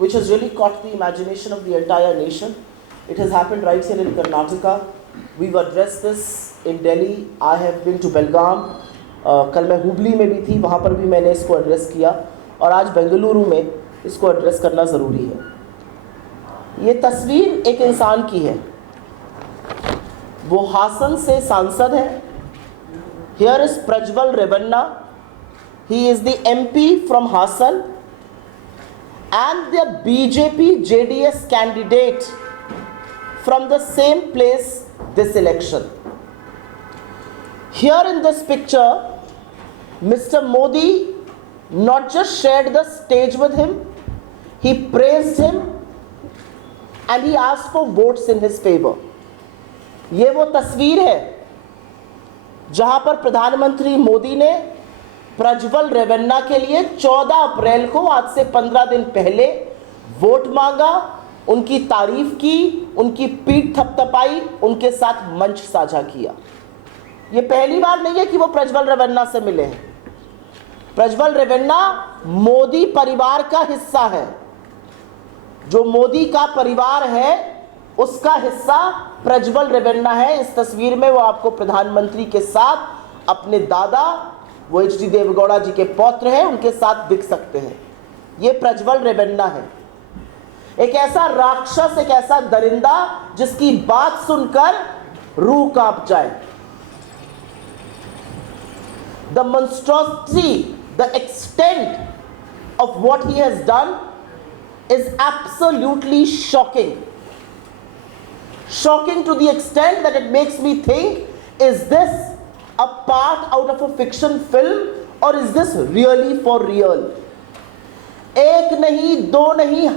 which has really caught the imagination of the entire nation. It has happened right here in Karnataka. We've addressed this in Delhi. I have been to Belgaum. कल मैं हुबली में भी थी, वहाँ पर भी मैंने इसको एड्रेस किया, और आज बेंगलुरु में इसको एड्रेस करना ज़रूरी है। ये तस्वीर एक इंसान की है, वो हासन से सांसद है। Here is Prajwal Revanna. He is the MP from Hasan and the BJP JDS candidate from the same place this election. Here in this picture, Mr. Modi not just shared the stage with him, he praised him and he asked for votes in his favor. ये वो तस्वीर है जहां पर प्रधानमंत्री मोदी ने प्रज्वल रेवन्ना के लिए 14 अप्रैल को, आज से 15 दिन पहले, वोट मांगा, उनकी तारीफ की, उनकी पीठ थपथपाई, उनके साथ मंच साझा किया। ये पहली बार नहीं है कि वो प्रज्वल रेवन्ना से मिले हैं। प्रज्वल रेवन्ना मोदी परिवार का हिस्सा है। जो मोदी का परिवार है उसका हिस्सा प्रज्वल रेवन्ना है। इस तस्वीर में वो आपको प्रधानमंत्री के साथ अपने दादा, वो एच डी देवेगौड़ा जी के पौत्र हैं, उनके साथ दिख सकते हैं। ये प्रज्वल रेवन्ना है, एक ऐसा राक्षस, एक ऐसा दरिंदा जिसकी बात सुनकर रूह कांप जाए। The monstrosity, the extent of what he has done is absolutely shocking. Shocking to the extent that it makes me think, is this a part out of a fiction film or is this really for real? एक नहीं, दो नहीं,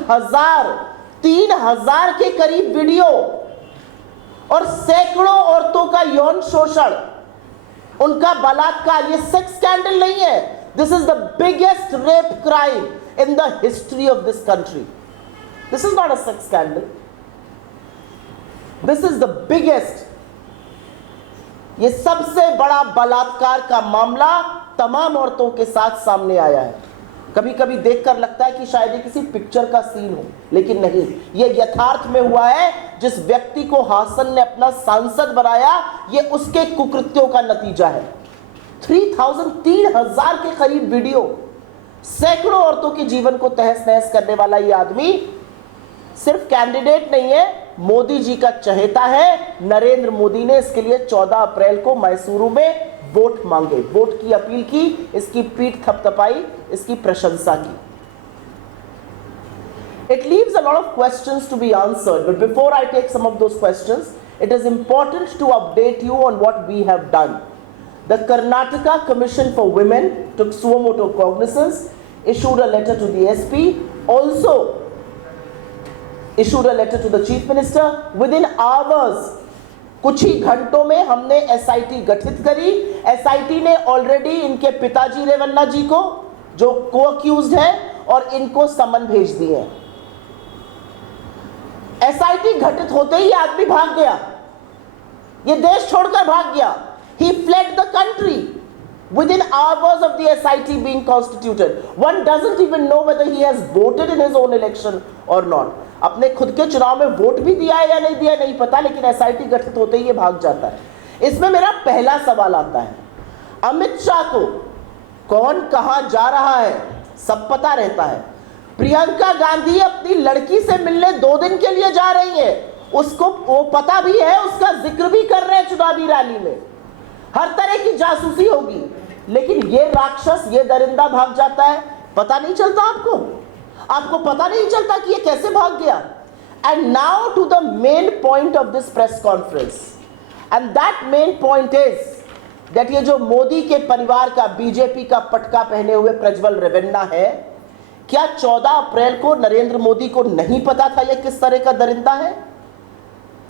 3,000 के करीब video और सैकड़ों औरतों का यौन शोषण, उनका बलात्कार। ये सेक्स स्कैंडल नहीं है। This is the biggest rape crime in the history of this country. This is not a sex scandal, this is the biggest. ये सबसे बड़ा बलात्कार का मामला तमाम औरतों के साथ सामने आया है। कभी कभी देखकर लगता है कि शायद ये किसी पिक्चर का सीन हो, लेकिन नहीं, ये यथार्थ में हुआ है। जिस व्यक्ति को हासन ने अपना सांसद बनाया, ये उसके कुकृत्यों का नतीजा है। 3,000 के करीब वीडियो, सैकड़ों औरतों के जीवन को तहस नहस करने वाला ये आदमी सिर्फ कैंडिडेट नहीं है, मोदी जी का चहेता है। नरेंद्र मोदी ने इसके लिए 14 अप्रैल को मैसूरू में वोट मांगे, वोट की अपील की, इसकी पीठ थपथपाई, इसकी प्रशंसा की। It leaves a lot of questions to be answered, but before I take some of those questions, it is important to update you on what we have done. The Karnataka Commission for Women took suo motu cognizance, issued a letter to the SP, also issued a letter to the Chief Minister. Within hours, कुछ ही घंटों में हमने SIT गठित करी। SIT ने already इनके पिताजी रेवन्ना जी को, जो को अक्यूज्ड है, और इनको समन भेज दिए। एसआईटी घटित होते ही आदमी भाग गया, ये देश छोड़कर भाग गया। He fled the country within hours of the SIT being constituted. One doesn't even know whether he has voted in his own election or not. अपने खुद के चुनाव में वोट भी दिया है या नहीं दिया नहीं पता, लेकिन एसआईटी गठित होते ही ये भाग जाता है। इसमें मेरा पहला सवाल आता है, अमित शाह को कौन कहां जा रहा है सब पता रहता है। प्रियंका गांधी अपनी लड़की से मिलने 2 दिन के लिए जा रही है, उसको वो पता भी है, उसका जिक्र भी कर रहे हैं चुनावी रैली में। हर तरह की जासूसी होगी, लेकिन ये राक्षस, ये दरिंदा भाग जाता है। पता नहीं चलता आपको पता नहीं चलता कि ये कैसे भाग गया। And now to the main point of this press conference, and that main point is that ये जो मोदी के परिवार का, बीजेपी का पटका पहने हुए प्रज्वल रेवन्ना है, क्या 14 अप्रैल को नरेंद्र मोदी को नहीं पता था ये किस तरह का दरिंदा है?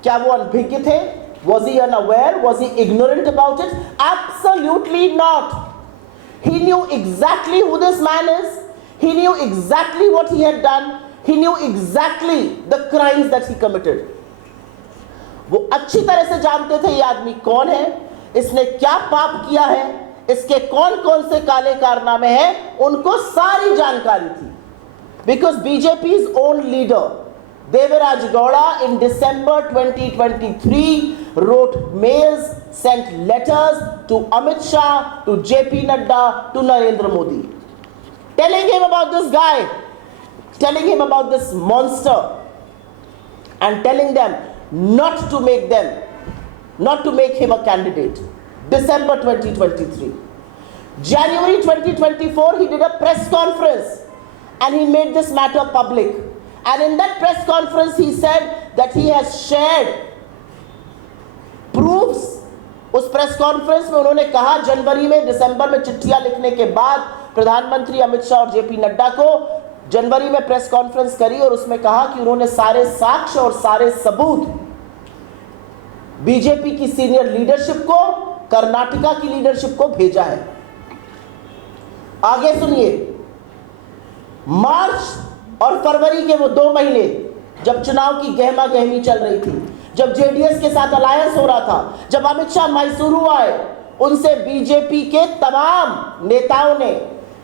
क्या वो अनभिज्ञ थे? Was he unaware? Was he ignorant about it? Absolutely not. He knew exactly who this man is. He knew exactly what he had done. He knew exactly the crimes that he committed. वो अच्छी तरह से जानते थे ये आदमी कौन है, इसने क्या पाप किया है, इसके कौन कौन से काले कारनामे हैं, उनको सारी जानकारी थी। because BJP's own leader Devaraj Gowda in December 2023 wrote mails, sent letters to Amit Shah, to JP Nadda, to Narendra Modi, telling him about this guy, telling him about this monster, and telling them not to make him a candidate. December 2023. January 2024, he did a press conference and he made this matter public. And in that press conference, he said that he has shared proofs. उस press conference में उन्होंने कहा, जनवरी में, दिसंबर में चिट्ठियां लिखने के बाद प्रधानमंत्री अमित शाह और जेपी नड्डा को जनवरी में प्रेस कॉन्फ्रेंस करी और उसमें कहा कि उन्होंने सारे साक्ष्य और सारे सबूत बीजेपी की सीनियर लीडरशिप को, कर्नाटका की लीडरशिप को भेजा है। आगे सुनिए, मार्च और फरवरी के वो 2 महीने जब चुनाव की गहमा गहमी चल रही थी, जब जेडीएस के साथ अलायंस हो रहा था, जब अमित शाह मैसूरू आए, उनसे बीजेपी के तमाम नेताओं ने,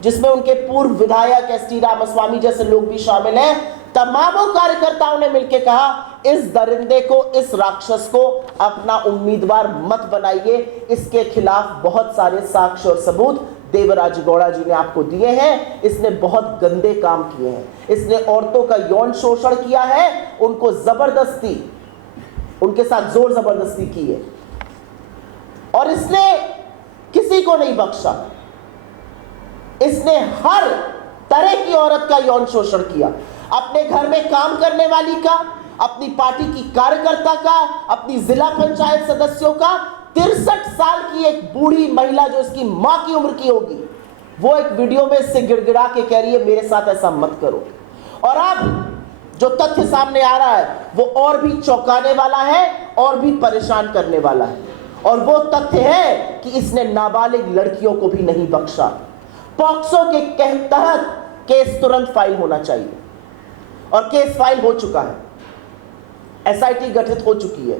जिसमें उनके पूर्व विधायक एस.टी. रामास्वामी जैसे लोग भी शामिल हैं, तमामों कार्यकर्ताओं ने मिलकर कहा, इस दरिंदे को, इस राक्षस को अपना उम्मीदवार मत बनाइए, इसके खिलाफ बहुत सारे साक्ष्य और सबूत देवराज गौड़ा जी ने आपको दिए हैं, इसने बहुत गंदे काम किए हैं, इसने औरतों का यौन शोषण किया है, उनको जबरदस्ती, उनके साथ जोर जबरदस्ती की है, और इसने किसी को नहीं बख्शा, इसने हर तरह की औरत का यौन शोषण किया, अपने घर में काम करने वाली का, अपनी पार्टी की कार्यकर्ता का, अपनी जिला पंचायत सदस्यों का, 63 साल की एक बूढ़ी महिला जो इसकी मां की उम्र की होगी, वो एक वीडियो में इससे गिड़गिड़ा के कह रही है मेरे साथ ऐसा मत करो। और अब जो तथ्य सामने आ रहा है वो और भी चौंकाने वाला है और भी परेशान करने वाला है, और वो तथ्य है कि इसने नाबालिग लड़कियों को भी नहीं बख्शा। पॉक्सो के तहत केस तुरंत फाइल होना चाहिए, और केस फाइल हो चुका है, एसआईटी गठित हो चुकी है।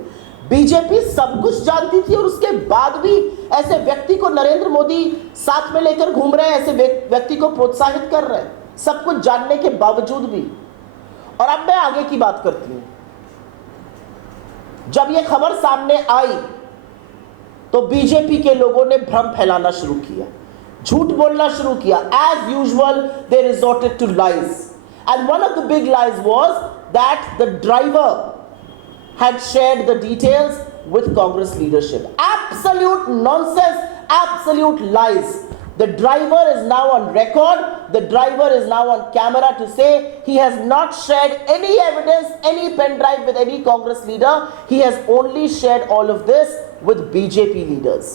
बीजेपी सब कुछ जानती थी और उसके बाद भी ऐसे व्यक्ति को नरेंद्र मोदी साथ में लेकर घूम रहे हैं, ऐसे व्यक्ति को प्रोत्साहित कर रहे हैं, सब कुछ जानने के बावजूद भी। और अब मैं आगे की बात करती हूं। जब यह खबर सामने आई तो बीजेपी के लोगों ने भ्रम फैलाना शुरू किया, झूठ बोलना शुरू किया। As usual they resorted to lies, and one of the big lies was that the driver had shared the details with Congress leadership. Absolute nonsense, absolute lies. The driver is now on record, the driver is now on camera to say he has not shared any evidence, any pen drive with any Congress leader. He has only shared all of this with BJP leaders.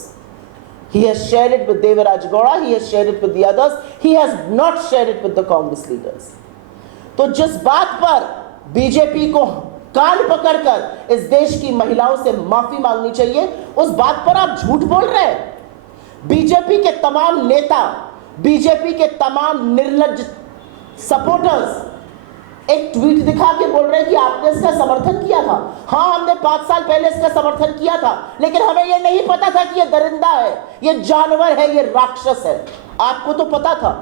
He has shared it with Devaraj Gowda, he has shared it with the others, he has not shared it with the Congress leaders. तो जिस बात पर BJP को कान पकड़कर इस देश की महिलाओं से माफी मांगनी चाहिए, उस बात पर आप झूठ बोल रहे हैं। बीजेपी के तमाम नेता, बीजेपी के तमाम निर्लज्ज सपोर्टर्स एक ट्वीट दिखा के बोल रहे हैं कि आपने इसका समर्थन किया था। हाँ, हमने 5 साल पहले इसका समर्थन किया था, लेकिन हमें यह नहीं पता था कि यह दरिंदा है, यह जानवर है, यह राक्षस है। आपको तो पता था।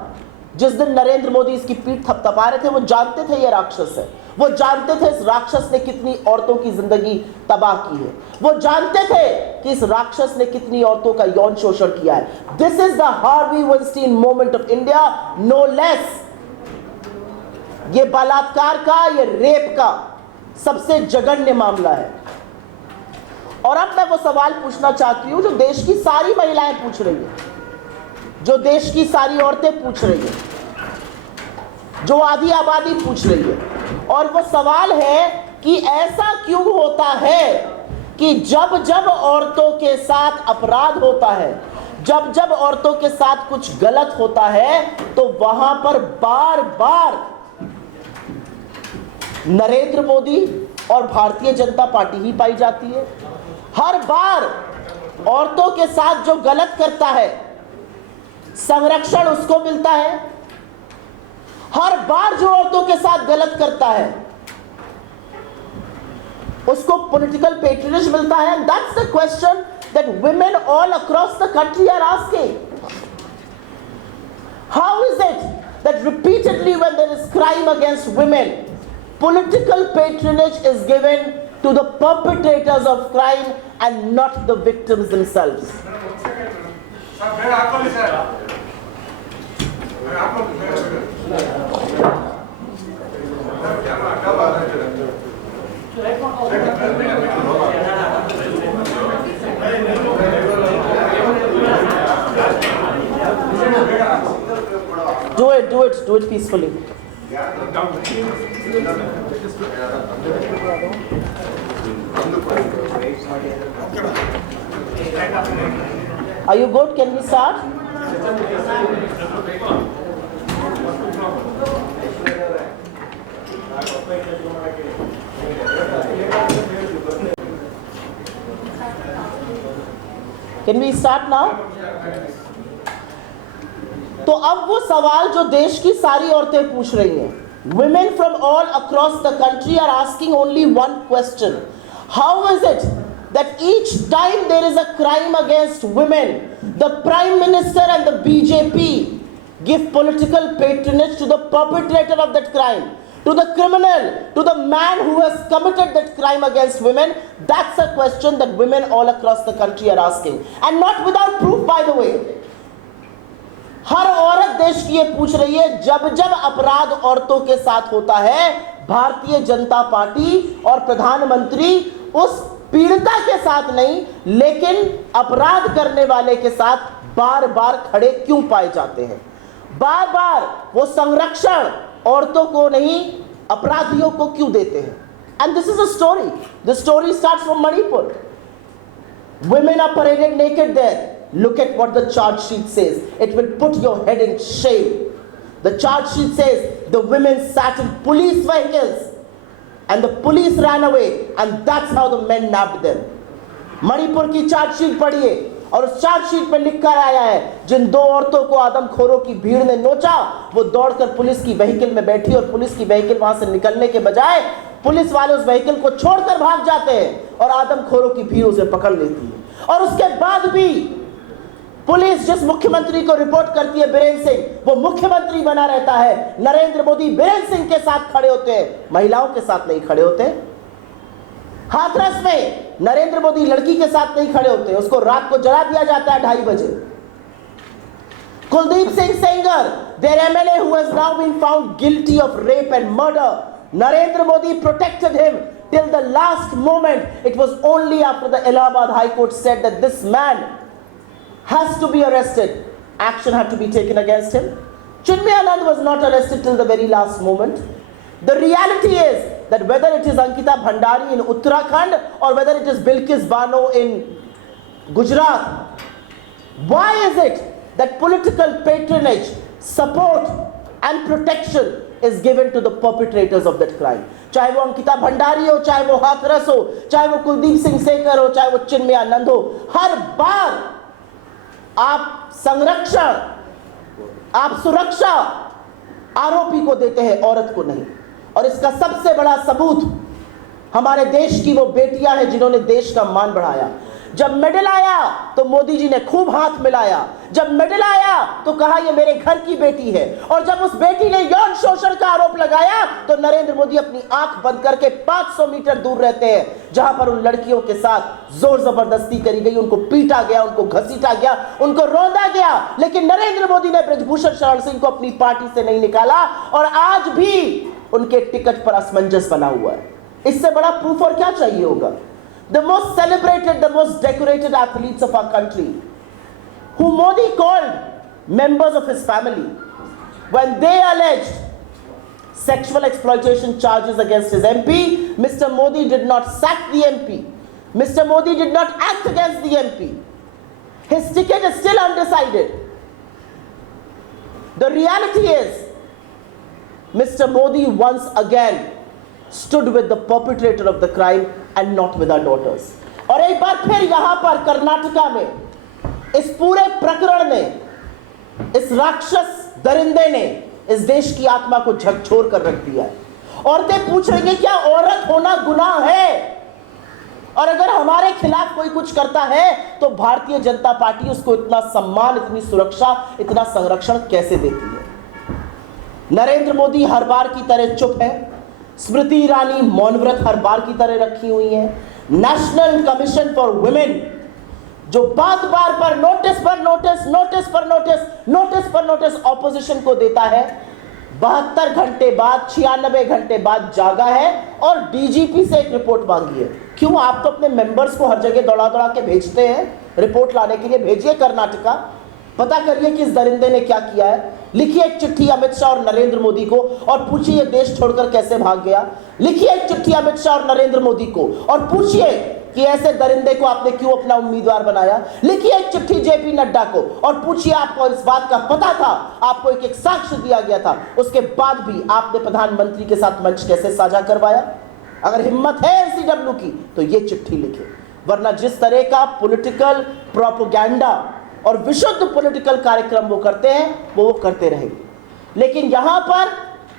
जिस दिन नरेंद्र मोदी इसकी पीठ थपथपा रहे थे, वो जानते थे यह राक्षस है, वो जानते थे इस राक्षस ने कितनी औरतों की जिंदगी तबाह की है, वो जानते थे कि इस राक्षस ने कितनी औरतों का यौन शोषण किया है। This is the Harvey Weinstein moment of India, no less. ये बलात्कार का, ये रेप का सबसे जघन्य मामला है। और अब मैं वो सवाल पूछना चाहती हूं जो देश की सारी महिलाएं पूछ रही है, जो देश की सारी औरतें पूछ रही है, जो आधी आबादी पूछ रही है, और वो सवाल है कि ऐसा क्यों होता है कि जब जब औरतों के साथ अपराध होता है, जब जब औरतों के साथ कुछ गलत होता है, तो वहां पर बार बार नरेंद्र मोदी और भारतीय जनता पार्टी ही पाई जाती है। हर बार औरतों के साथ जो गलत करता है, संरक्षण उसको मिलता है। हर बार जो औरतों के साथ गलत करता है, उसको पॉलिटिकल पेट्रोनेज मिलता है। That's the question that women all across the country are asking. How is it that repeatedly when there is crime against women, political patronage is given to the perpetrators of crime and not the victims themselves. Do it peacefully. Are you good? Can we start? Can we start now? तो अब वो सवाल जो देश की सारी औरतें पूछ रही हैं, women from all across the country are asking only one question: how is it that each time there is a crime against women, the Prime Minister and the BJP give political patronage to the perpetrator of that crime, to the criminal, to the man who has committed that crime against women? That's a question that women all across the country are asking, and not without proof, by the way. हर औरत देश की ये पूछ रही है, जब जब अपराध औरतों के साथ होता है, भारतीय जनता पार्टी और प्रधानमंत्री उस पीड़िता के साथ नहीं, लेकिन अपराध करने वाले के साथ बार बार खड़े क्यों पाए जाते हैं? बार बार वो संरक्षण औरतों को नहीं, अपराधियों को क्यों देते हैं? And this is a story. The story starts from Manipur. Women are paraded naked there. Look at what the charge sheet says. It will put your head in shame. The charge sheet says the women sat in police vehicles and the police ran away, and that's how the men nabbed them. Manipur की charge sheet पढ़िए और उस charge sheet में लिख कर आया है, जिन दो औरतों को आदमखोरों की भीड़ ने नोचा, वो दौड़कर पुलिस की व्हीकल में बैठी और पुलिस की व्हीकल वहां से निकलने के बजाय पुलिस वाले उस व्हीकल को छोड़कर भाग जाते हैं और आदमखोरों की भीड़ उसे पकड़ लेती है। और उसके बाद भी पुलिस जिस मुख्यमंत्री को रिपोर्ट करती है, बीरेंद्र सिंह, वो मुख्यमंत्री बना रहता है। नरेंद्र मोदी बीरेंद्र सिंह के साथ खड़े होते हैं, महिलाओं के साथ नहीं खड़े होते। हाथरस में नरेंद्र मोदी लड़की के साथ नहीं खड़े होते, उसको रात को जला दिया जाता है 2:30 बजे। Kuldeep Singh Sengar, their MLA who has now been found guilty of rape and murder, Narendra Modi protected him till the last moment. It was only after the Allahabad High Court said that this man has to be arrested, action had to be taken against him. Chinmay Anand was not arrested till the very last moment. The reality is that whether it is Ankita Bhandari in Uttarakhand or whether it is Bilkis Bano in Gujarat, why is it that political patronage, support and protection is given to the perpetrators of that crime? चाहे वो अंकिता भंडारी हो, चाहे वो हाथरस हो, चाहे वो कुलदीप सिंह सेंगर हो, चाहे वो चिन्मय आनंद हो, हर बार आप संरक्षण, आप सुरक्षा आरोपी को देते हैं, औरत को नहीं। और इसका सबसे बड़ा सबूत हमारे देश की वो बेटियां हैं जिन्होंने देश का मान बढ़ाया। जब मेडल आया तो मोदी जी ने खूब हाथ मिलाया, जब मेडल आया तो कहा ये मेरे घर की बेटी है, और जब उस बेटी ने यौन शोषण का आरोप लगाया तो नरेंद्र मोदी अपनी आंख बंद करके 500 मीटर दूर रहते हैं, जहां पर उन लड़कियों के साथ जोर जबरदस्ती करी गई, उनको पीटा गया, उनको घसीटा गया, उनको रौंदा गया, लेकिन नरेंद्र मोदी ने बृजभूषण शरण सिंह को अपनी पार्टी से नहीं निकाला, और आज भी उनके टिकट पर असमंजस बना हुआ है। इससे बड़ा प्रूफ और क्या चाहिए होगा? The most celebrated, the most decorated athletes of our country, who Modi called members of his family, when they alleged sexual exploitation charges against his MP, Mr. Modi did not sack the MP. Mr. Modi did not act against the MP. His ticket is still undecided. The reality is, Mr. Modi once again stood with the perpetrator of the crime and not with our daughters. और एक बार फिर यहां पर कर्नाटका में इस पूरे प्रकरण ने, इस राक्षस दरिंदे ने इस देश की आत्मा को झकझोर कर रख दिया है। औरतें पूछ रही हैं, क्या औरत होना गुनाह है? और अगर हमारे खिलाफ कोई कुछ करता है तो भारतीय जनता पार्टी उसको इतना सम्मान, इतनी सुरक्षा, इतना संरक्षण कैसे देती है? नरेंद्र मोदी हर बार की तरह चुप है, स्मृति ईरानी मौन व्रत हर बार की तरह रखी हुई है। नेशनल कमीशन फॉर वुमेन जो बार बार पर नोटिस पर नोटिस, नोटिस पर नोटिस, नोटिस पर नोटिस ऑपोजिशन को देता है, 72 घंटे बाद, 96 घंटे बाद जागा है और डीजीपी से एक रिपोर्ट मांगी है। क्यों? आप तो अपने मेंबर्स को हर जगह दौड़ा दौड़ा के भेजते हैं रिपोर्ट लाने के लिए। भेजिए कर्नाटका, पता करिए कि इस दरिंदे ने क्या किया है। लिखिए एक चिट्ठी अमित शाह और नरेंद्र मोदी को और पूछिए ये देश छोड़कर कैसे भाग गया। लिखिए एक चिट्ठी अमित शाह और नरेंद्र मोदी को और पूछिए कि ऐसे दरिंदे को आपने क्यों अपना उम्मीदवार बनाया। लिखिए एक चिट्ठी जेपी नड्डा को और पूछिए आपको इस बात का पता था, आपको एक साक्ष्य दिया गया था, उसके बाद भी आपने प्रधानमंत्री के साथ मंच कैसे साझा करवाया। अगर हिम्मत है एनसीडब्ल्यू की तो ये चिट्ठी लिखे, वरना जिस तरह का पॉलिटिकल प्रोपेगेंडा और विशुद्ध पॉलिटिकल कार्यक्रम वो करते हैं वो करते रहेंगे। लेकिन यहां पर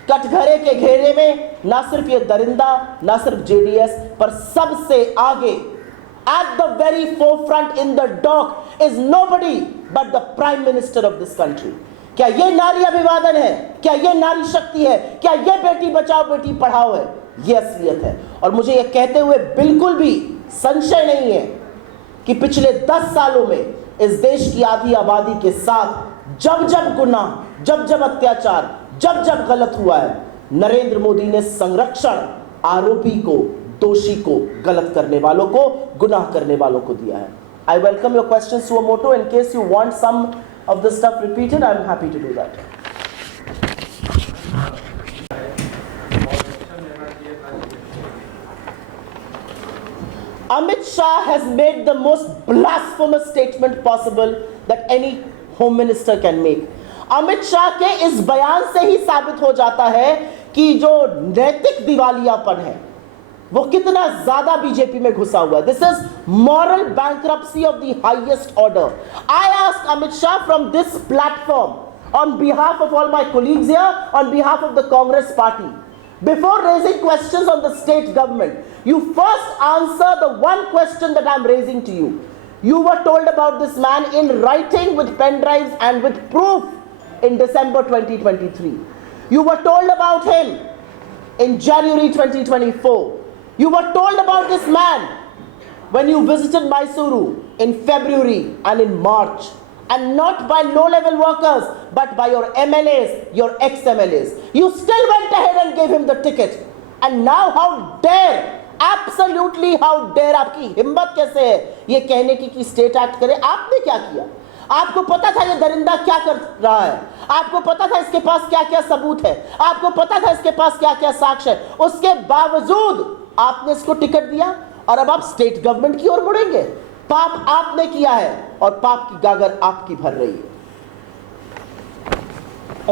कटघरे के घेरे में ना सिर्फ ये दरिंदा, ना सिर्फ जेडीएस, पर सबसे आगे at the very forefront in the dock is nobody but the prime minister of this country. क्या ये नारी अभिवादन है? क्या ये नारी शक्ति है? क्या ये बेटी बचाओ बेटी पढ़ाओ है? ये असलियत है। और मुझे ये कहते हुए बिल्कुल भी संशय नहीं है कि पिछले 10 सालों में इस देश की आधी आबादी के साथ जब जब गुनाह, जब जब अत्याचार, जब जब गलत हुआ है, नरेंद्र मोदी ने संरक्षण आरोपी को, दोषी को, गलत करने वालों को, गुनाह करने वालों को दिया है। I welcome your questions suo motu. In case you want some of the stuff repeated, I am happy to do that. Amit Shah has made the most blasphemous statement possible that any home minister can make. Amit Shah के इस बयान से ही साबित हो जाता है कि जो नैतिक दिवालियापन है वो कितना ज्यादा बीजेपी में घुसा हुआ है। This is moral bankruptcy of the highest order. I ask Amit Shah from this platform on behalf of all my colleagues here, on behalf of the Congress party, before raising questions on the state government, you first answer the one question that I'm raising to you. You were told about this man in writing with pen drives and with proof in December 2023. You were told about him in January 2024. You were told about this man when you visited Mysuru in February and in March, and not by low-level workers, but by your MLAs, your ex-MLAs. You still went ahead and gave him the ticket. And now how dare, absolutely how dare, आपकी हिम्मत कैसे है ये कहने की कि state act करे। आपने क्या किया? आपको पता था ये दरिंदा क्या कर रहा है, आपको पता था इसके पास क्या क्या सबूत है, आपको पता था इसके पास क्या क्या साक्ष्य है, उसके बावजूद आपने इसको टिकट दिया और अब आप स्टेट गवर्नमेंट की ओर मुड़ेंगे। पाप आपने किया है और पाप की गागर आपकी भर रही है।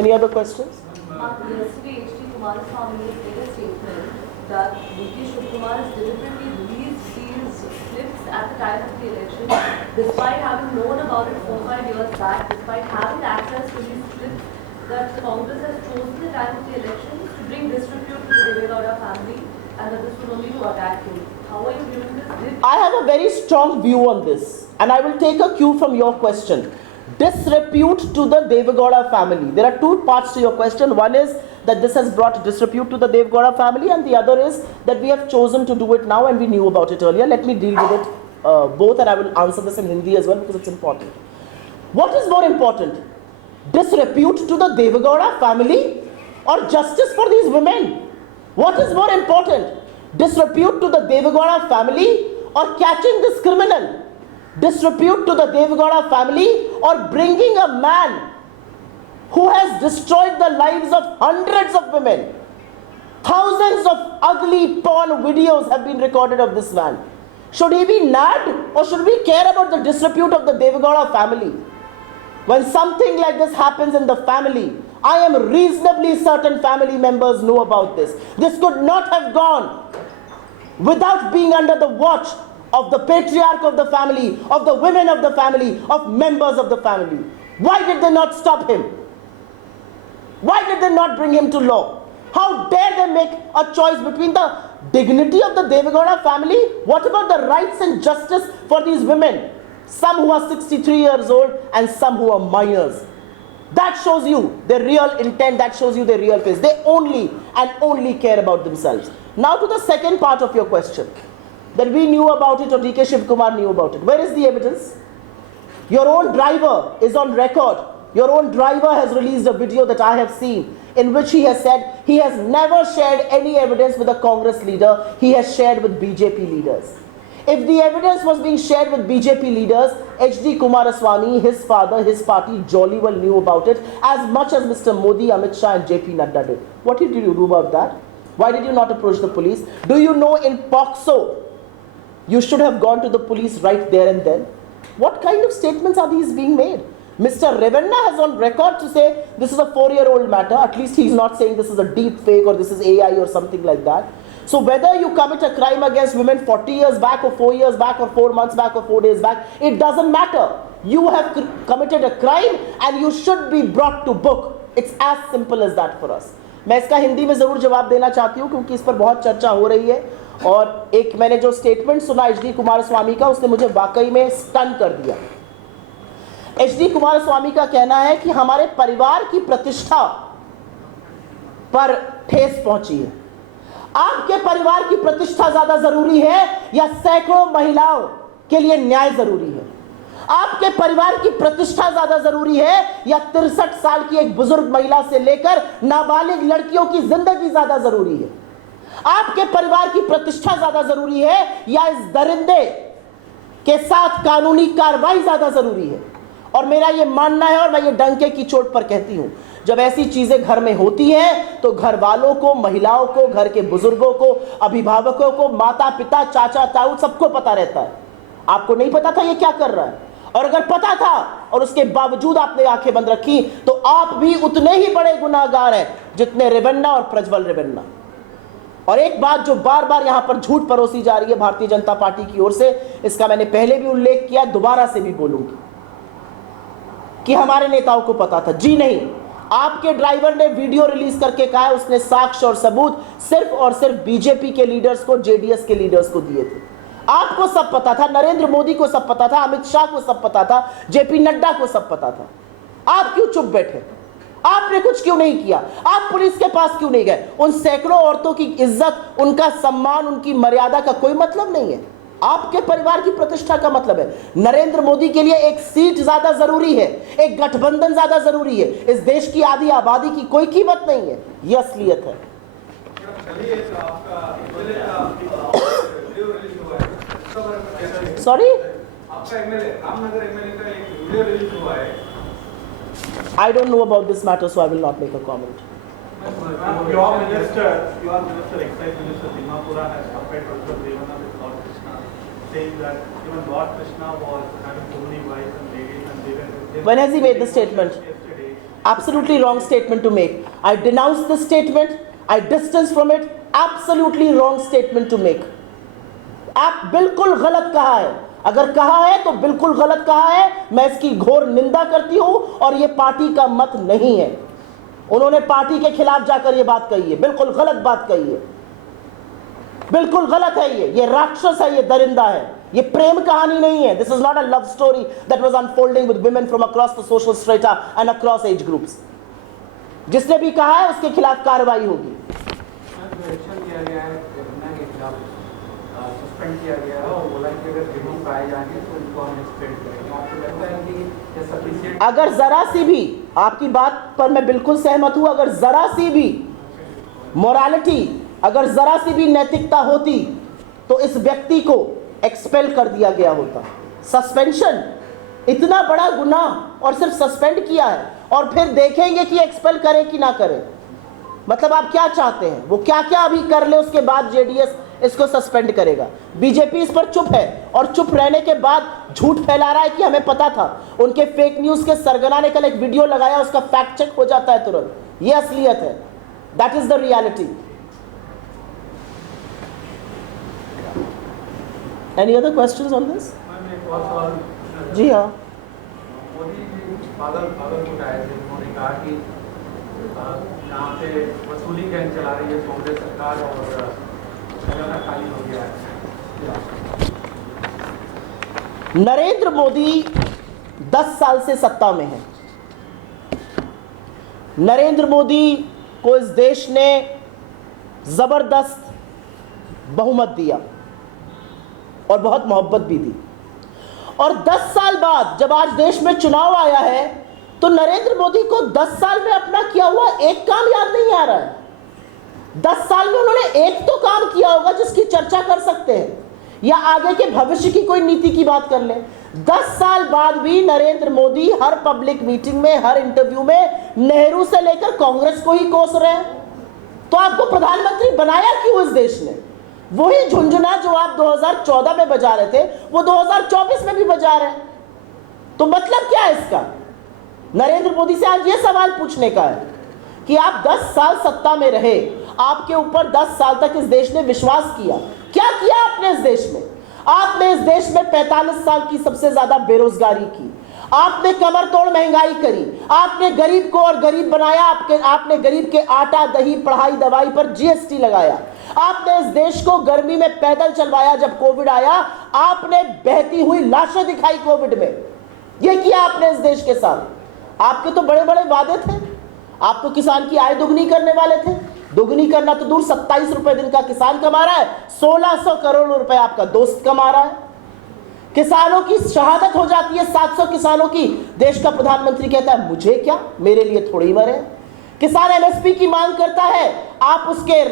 Any other questions? Yesterday, H.D. Kumaraswamy made a statement that D.K. Shivkumar has deliberately released these clips at the time of the election, despite having known about it 4-5 years back, despite having access to these clips, that Congress has chosen the time of the election to bring disrepute to the Devegowda family, and that this was only to attack him. How are you viewing this? I have a very strong view on this, and I will take a cue from your question. Disrepute to the Devegowda family. There are two parts to your question. One is that this has brought disrepute to the Devegowda family, and the other is that we have chosen to do it now and we knew about it earlier. Let me deal with it both, and I will answer this in Hindi as well because it's important. What is more important? Disrepute to the Devegowda family or justice for these women? What is more important? Disrepute to the Devegowda family or catching this criminal? Disrepute to the Devegowda family or bringing a man who has destroyed the lives of hundreds of women. Thousands of ugly porn videos have been recorded of this man. Should he be nabbed or should we care about the disrepute of the Devegowda family? When something like this happens in the family, I am reasonably certain family members know about this. This could not have gone without being under the watch of the patriarch of the family, of the women of the family, of members of the family. Why did they not stop him? Why did they not bring him to law? How dare they make a choice between the dignity of the Devegowda family? What about the rights and justice for these women? Some who are 63 years old and some who are minors. That shows you their real intent, that shows you their real face. They only and only care about themselves. Now to the second part of your question, that we knew about it or DK Shiv Kumar knew about it. Where is the evidence? Your own driver is on record. Your own driver has released a video that I have seen in which he has said he has never shared any evidence with a Congress leader. He has shared with BJP leaders. If the evidence was being shared with BJP leaders, H.D. Kumaraswamy, his father, his party, jolly well knew about it as much as Mr. Modi, Amit Shah and J.P. Nadda did. What did you do about that? Why did you not approach the police? Do you know in POCSO, you should have gone to the police right there and then? What kind of statements are these being made? Mr. Revanna has on record to say this is a 4-year-old matter. At least he's not saying this is a deep fake or this is AI or something like that. So whether you commit a crime against women 40 years back or 4 years back or 4 months back or 4 days back, it doesn't matter. You have committed a crime and you should be brought to book. It's as simple as that for us. मैं इसका हिंदी में ज़रूर जवाब देना चाहती हूँ क्योंकि इस पर बहुत चर्चा हो रही है और एक मैंने जो स्टेटमेंट सुना एच.डी. कुमारस्वामी का उसने मुझे वाकई में स्टन कर दिया। एच.डी. कुमारस्वामी का कहना है कि हमारे परिवार की प्रतिष्ठा पर ठेस पहुंची है। आपके परिवार की प्रतिष्ठा ज्यादा जरूरी है या सैकड़ों महिलाओं के लिए न्याय जरूरी है? आपके परिवार की प्रतिष्ठा ज्यादा जरूरी है या 63 साल की एक बुजुर्ग महिला से लेकर नाबालिग लड़कियों की जिंदगी ज्यादा जरूरी है? आपके परिवार की प्रतिष्ठा ज्यादा जरूरी है या इस दरिंदे के साथ कानूनी कार्रवाई ज्यादा जरूरी है? और मेरा ये मानना है और मैं ये डंके की चोट पर कहती हूं, जब ऐसी चीजें घर में होती हैं तो घर वालों को, महिलाओं को, घर के बुजुर्गों को, अभिभावकों को, माता पिता, चाचा ताऊ सबको पता रहता है। आपको नहीं पता था ये क्या कर रहा है, और अगर पता था और उसके बावजूद आपने आंखें बंद रखी तो आप भी उतने ही बड़े गुनाहगार हैं जितने रेवन्ना और प्रज्वल रेवन्ना। और एक बात जो बार बार यहां पर झूठ परोसी जा रही है भारतीय जनता पार्टी की ओर से, इसका मैंने पहले भी उल्लेख किया, दोबारा से भी बोलूंगी कि हमारे नेताओं को पता था। जी नहीं, आपके ड्राइवर ने वीडियो रिलीज करके कहा है उसने साक्ष्य और सबूत सिर्फ और सिर्फ बीजेपी के लीडर्स को, जेडीएस के लीडर्स को दिए थे। आपको सब पता था, नरेंद्र मोदी को सब पता था, अमित शाह को सब पता था, जेपी नड्डा को सब पता था। आप क्यों चुप बैठे? आपने कुछ क्यों नहीं किया? आप पुलिस के पास क्यों नहीं गए? उन सैकड़ों औरतों की इज्जत, उनका सम्मान, उनकी मर्यादा का कोई मतलब नहीं है। आपके परिवार की प्रतिष्ठा का मतलब है नरेंद्र मोदी के लिए एक सीट ज्यादा जरूरी है, एक गठबंधन ज्यादा जरूरी है। इस देश की आधी आबादी की कोई कीमत नहीं है। यह असलियत है। Sorry, I don't know about this matter, so I will not make a comment. Your minister, Excise Minister Dimapura has compared Dr. Revanna with Lord Krishna, saying that even Lord Krishna was having so many wives and ladies and they were... When has he made the statement? Yesterday. Absolutely wrong statement to make. I denounce this statement. I distance from it. Absolutely wrong statement to make. आप बिल्कुल गलत कहा है। अगर कहा है तो बिल्कुल गलत कहा है। मैं इसकी घोर निंदा करती हूं और ये पार्टी का मत नहीं है। उन्होंने पार्टी के खिलाफ जाकर ये बात कही है, बिल्कुल गलत बात कही है, बिल्कुल गलत है। ये राक्षस है, ये दरिंदा है, ये प्रेम कहानी नहीं है। This is not a love story that was unfolding with women from across the social strata and across age groups. जिसने भी कहा है उसके खिलाफ कार्रवाई होगी। सस्पेंड किया गया है और बोला कि अगर रिव्यू पाए जाएंगे तो उनको हम एक्सपेंड करेंगे। आपको लगता है कि ये सफिशिएंट? अगर जरा सी भी, आपकी बात पर मैं बिल्कुल सहमत हूं, अगर जरा सी भी मोरालिटी, अगर जरा सी भी नैतिकता होती तो इस व्यक्ति को एक्सपेल कर दिया गया होता। सस्पेंशन, इतना बड़ा गुनाह और सिर्फ सस्पेंड किया है और फिर देखेंगे कि एक्सपेल करें कि ना करें। मतलब आप क्या चाहते हैं? वो क्या क्या अभी कर ले उसके बाद जेडीएस इसको सस्पेंड करेगा। बीजेपी इस पर चुप है और चुप रहने के बाद झूठ फैला रहा है कि हमें पता था। उनके फेक न्यूज के सरगना ने कल एक वीडियो लगाया, उसका फैक्ट चेक हो जाता है तुरंत। ये असलियत है। That is the reality. Any other questions on this? जी हाँ। मोदी जी भागलपुर आए थे, उन्होंने कहा कि यहाँ पे वसूली गैंग चला रही है कांग्रेस सरकार और खजाना खाली हो गया है। नरेंद्र मोदी 10 साल से सत्ता में है। नरेंद्र मोदी को इस देश ने जबरदस्त बहुमत दिया और बहुत मोहब्बत भी दी। और 10 साल बाद जब आज देश में चुनाव आया है तो नरेंद्र मोदी को 10 साल में अपना किया हुआ एक काम याद नहीं आ रहा है। 10 साल में उन्होंने एक तो काम किया होगा जिसकी चर्चा कर सकते हैं या आगे के भविष्य की कोई नीति की बात कर ले। 10 साल बाद भी नरेंद्र मोदी हर पब्लिक मीटिंग में, हर इंटरव्यू में नेहरू से लेकर कांग्रेस को ही कोस रहे हैं। तो आपको प्रधानमंत्री बनाया क्यों इस देश ने? वही झुंझुना जो आप 2014 में बजा रहे थे वो 2024 में भी बजा रहे हैं। तो मतलब क्या है इसका? नरेंद्र मोदी से आज ये सवाल पूछने का है कि आप 10 साल सत्ता में रहे, आपके ऊपर 10 साल तक इस देश ने विश्वास किया। क्या किया आपने इस देश में? आपने इस देश में 45 साल की सबसे ज्यादा बेरोजगारी की, आपने कमर तोड़ महंगाई करी, आपने गरीब को और गरीब बनाया, आपने गरीब के आटा, दही, पढ़ाई, दवाई पर जीएसटी लगाया, आपने इस देश को गर्मी में पैदल चलवाया। जब कोविड आया आपने बहती हुई लाशें दिखाई कोविड में। यह किया आपने इस देश के साथ। आपके तो बड़े बड़े वादे थे। आप तो किसान की आय दोगुनी करने वाले थे। दोगुनी करना तो दूर, 27 रुपए दिन का किसान कमा रहा है, 1600 करोड़ रुपए आपका दोस्त कमा रहा है। किसानों की शहादत हो जाती है, 700 किसानों की। देश का प्रधानमंत्री कहता है मुझे क्या, मेरे लिए थोड़ी मरे। किसान एमएसपी की मांग करता है, आप उसके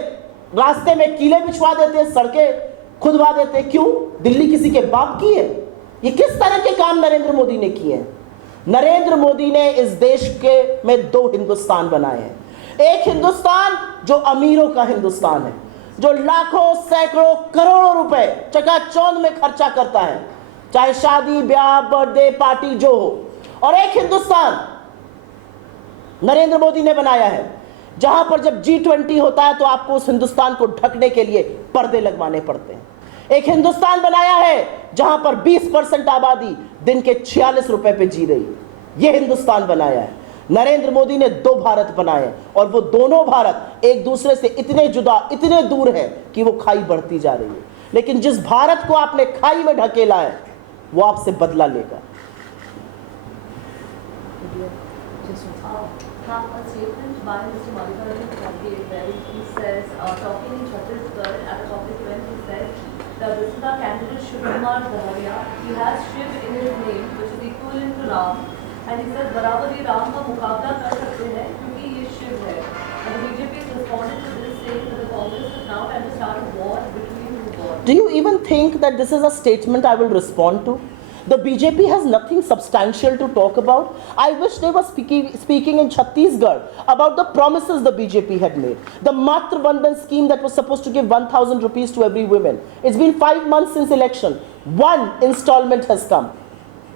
रास्ते में कीले बिछवा देते हैं, सड़कें खुदवा देते हैं। क्यों? दिल्ली किसी के बाप की है? ये किस तरह के काम नरेंद्र मोदी ने किए हैं? नरेंद्र मोदी ने इस देश के में 2 हिंदुस्तान बनाए हैं। एक हिंदुस्तान जो अमीरों का हिंदुस्तान है, जो लाखों, सैकड़ों, करोड़ों रुपए चकाचौंध में खर्चा करता है, चाहे शादी, ब्याह, बर्थडे पार्टी जो हो। और एक हिंदुस्तान नरेंद्र मोदी ने बनाया है जहां पर जब G20 होता है तो आपको उस हिंदुस्तान को ढकने के लिए पर्दे लगवाने पड़ते हैं। एक हिंदुस्तान बनाया है जहां पर 20% आबादी दिन के 46 रुपए पे जी रही है। यह हिंदुस्तान बनाया है। नरेंद्र मोदी ने 2 भारत बनाए और वो दोनों भारत एक दूसरे से इतने जुदा, इतने दूर हैं कि वो खाई बढ़ती जा रही है। लेकिन जिस भारत को आपने खाई में ढकेला है वो आपसे बदला लेगा। A statement by Mr. Madhukar Kharge where he says, talking in Chhattisgarh at a public event, he said that this is the candidate Shivkumar Dharia. He has Shiv in his name, which is equivalent to Ram, and he says बराबर ही राम का मुकाबला कर सकते हैं क्योंकि ये शिव है. And the BJP is responding to this, saying that the Congress is now trying to start a war between two gods. Do you even think that this is a statement I will respond to? The BJP has nothing substantial to talk about. I wish they were speaking in Chhattisgarh about the promises the BJP had made. The Matra Bandhan scheme that was supposed to give 1,000 rupees to every woman. It's been 5 months since election. One installment has come.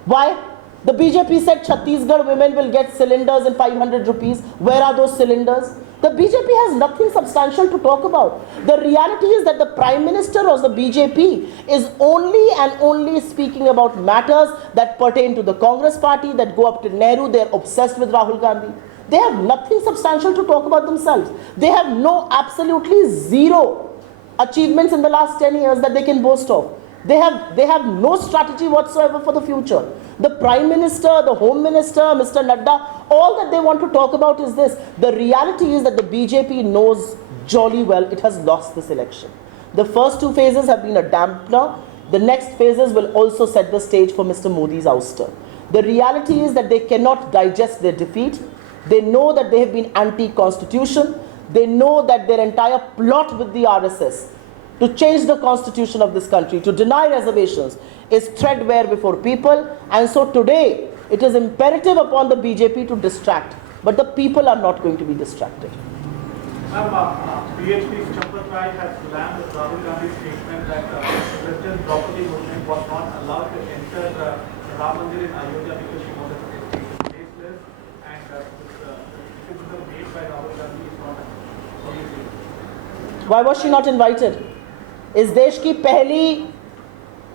Why? The BJP said Chhattisgarh women will get cylinders and 500 rupees. Where are those cylinders? The BJP has nothing substantial to talk about. The reality is that the Prime Minister or the BJP is only and only speaking about matters that pertain to the Congress party, that go up to Nehru. They are obsessed with Rahul Gandhi. They have nothing substantial to talk about themselves. They have absolutely zero achievements in the last 10 years that they can boast of. They have no strategy whatsoever for the future. The Prime Minister, the Home Minister, Mr. Nadda, all that they want to talk about is this. The reality is that the BJP knows jolly well it has lost this election. The first 2 phases have been a dampener. The next phases will also set the stage for Mr. Modi's ouster. The reality is that they cannot digest their defeat. They know that they have been anti-constitution. They know that their entire plot with the RSS to change the constitution of this country, to deny reservations, is threadbare before people. And so today, it is imperative upon the BJP to distract. But the people are not going to be distracted. BHP's Champat Rai has slammed Rahul Gandhi's statement that President Draupadi Murmu was not allowed to enter Ram Mandir in Ayodhya because she was baseless, and this decision made by Rahul Gandhi is not so. Why was she not invited? इस देश की पहली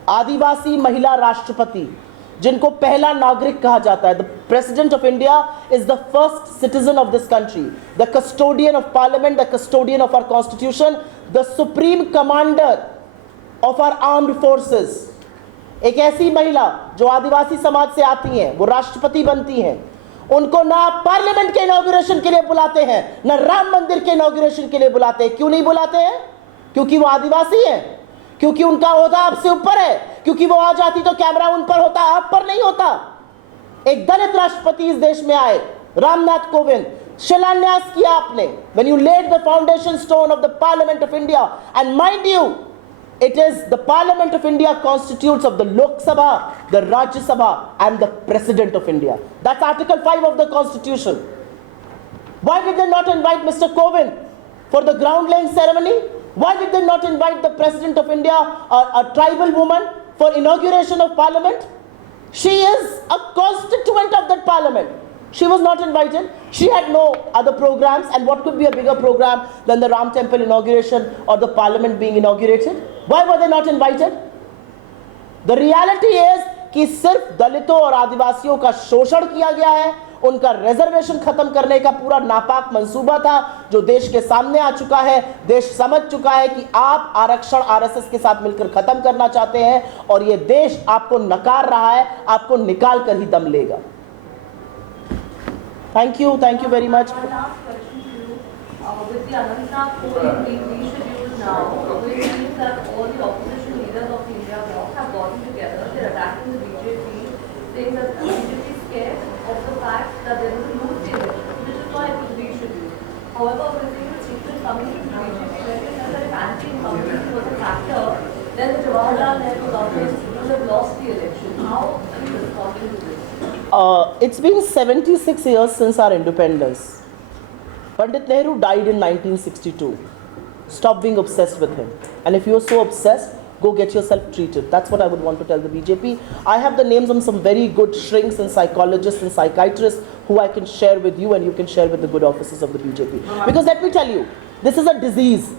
आदिवासी महिला राष्ट्रपति, जिनको पहला नागरिक कहा जाता है, the President of India is the first citizen of this country, the custodian of Parliament, the custodian of our Constitution, the supreme commander of our armed forces. एक ऐसी महिला जो आदिवासी समाज से आती हैं, वो राष्ट्रपति बनती हैं, उनको ना पार्लियामेंट के इनॉग्रेशन के लिए बुलाते हैं, ना राम मंदिर के इनॉग्रेशन के लिए बुलाते हैं। क्यों नहीं बुलाते हैं? क्योंकि वो आदिवासी है, क्योंकि उनका ओहदा आपसे ऊपर है, क्योंकि वो आ जाती तो कैमरा उन पर होता, आप पर नहीं होता। एक दलित राष्ट्रपति इस देश में आए, रामनाथ कोविंद, शिलान्यास किया आपने, when you laid the foundation stone of the Parliament of India, and mind you, it is the Parliament of India constitutes of the Lok Sabha, the Rajya Sabha, and the President of India. That's Article 5 of the Constitution. Why did they not invite Mr. Kovind for the ground laying ceremony? Why did they not invite the President of India, a tribal woman, for inauguration of Parliament? She is a constituent of that Parliament. She was not invited. She had no other programs, and what could be a bigger program than the Ram Temple inauguration or the Parliament being inaugurated? Why were they not invited? The reality is कि सिर्फ दलितों और आदिवासियों का शोषण किया गया है, उनका रिजर्वेशन खत्म करने का पूरा नापाक मंसूबा था जो देश के सामने आ चुका है। देश समझ चुका है कि आप आरक्षण आरएसएस के साथ मिलकर खत्म करना चाहते हैं और ये देश आपको नकार रहा है, आपको निकाल कर ही दम लेगा। Thank you very much. One last question to you. With the Anantnag polling being rescheduled now, we see that all the opposition leaders of the India bloc have gotten together. They're attacking the BJP, saying that the BJP is scared of the fact that they will lose the election, which is why it was rescheduled. However, we're seeing the statement coming from the BJP where they said that if anti-incumbency was a factor, then the Jawaharlal Nehru government would have lost the election. How are you responding to this? It's been 76 years since our independence. Pandit Nehru died in 1962. Stop being obsessed with him. And if you're so obsessed, go get yourself treated. That's what I would want to tell the BJP. I have the names of some very good shrinks and psychologists and psychiatrists who I can share with you, and you can share with the good officers of the BJP. Because let me tell you, this is a disease.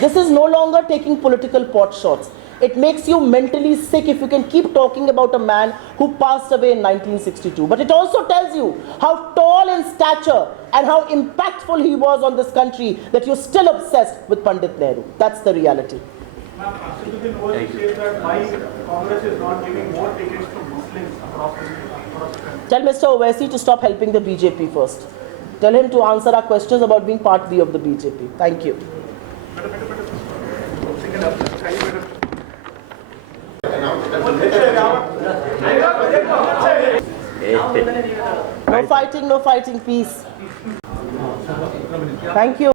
This is no longer taking political pot shots. It makes you mentally sick if you can keep talking about a man who passed away in 1962. But it also tells you how tall in stature and how impactful he was on this country that you're still obsessed with Pandit Nehru. That's the reality. Ma'am, Ashaduddin Owaisi says that why Congress is not giving more tickets to Muslims across the country. Tell Mr. Owaisi to stop helping the BJP first. Tell him to answer our questions about being part B of the BJP. Thank you. No fighting, peace. Thank you.